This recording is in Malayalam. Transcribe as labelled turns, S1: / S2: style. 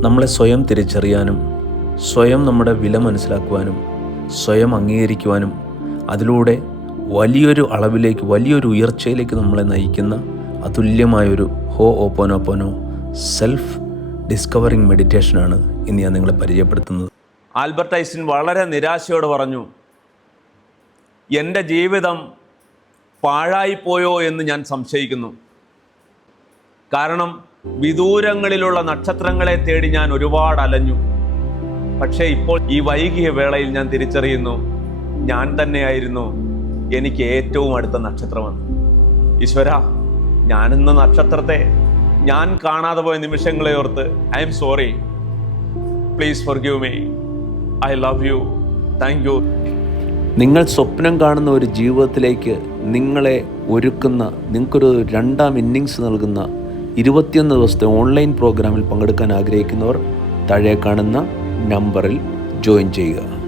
S1: നമ്മളെ സ്വയം തിരിച്ചറിയാനും സ്വയം നമ്മുടെ വില മനസ്സിലാക്കുവാനും സ്വയം അംഗീകരിക്കുവാനും അതിലൂടെ വലിയൊരു അളവിലേക്ക് വലിയൊരു ഉയർച്ചയിലേക്ക് നമ്മളെ നയിക്കുന്ന അതുല്യമായൊരു ഹോ ഓപ്പോനോപ്പോനോ സെൽഫ് ഡിസ്കവറിങ് മെഡിറ്റേഷനാണ് ഇന്ന് ഞാൻ നിങ്ങളെ പരിചയപ്പെടുത്തുന്നത്.
S2: ആൽബർട്ട് ഐൻസ്റ്റീൻ വളരെ നിരാശയോട് പറഞ്ഞു എന്റെ ജീവിതം പാഴായിപ്പോയോ എന്ന് ഞാൻ സംശയിക്കുന്നു. കാരണം വിദൂരങ്ങളിലുള്ള നക്ഷത്രങ്ങളെ തേടി ഞാൻ ഒരുപാട് അലഞ്ഞു. പക്ഷേ ഇപ്പോൾ ഈ വൈകിയ വേളയിൽ ഞാൻ തിരിച്ചറിയുന്നു ഞാൻ തന്നെയായിരുന്നു എനിക്ക് ഏറ്റവും അടുത്ത നക്ഷത്രമെന്ന്. ഈശ്വര ഞാനെന്ന നക്ഷത്രത്തെ ഞാൻ കാണാതെ പോയ നിമിഷങ്ങളെ ഓർത്ത് I am sorry. Please forgive me I love you thank you
S1: നിങ്ങൾ സ്വപ്നം കാണുന്ന ഒരു ജീവിതത്തിലേക്ക് നിങ്ങളെ ഒരുക്കുന്ന നിങ്ങൾക്കൊരു രണ്ടാം ഇന്നിങ്സ് നൽകുന്ന ഇരുപത്തിയൊന്ന് ദിവസത്തെ ഓൺലൈൻ പ്രോഗ്രാമിൽ പങ്കെടുക്കാൻ ആഗ്രഹിക്കുന്നവർ താഴെ കാണുന്ന നമ്പറിൽ ജോയിൻ ചെയ്യുക.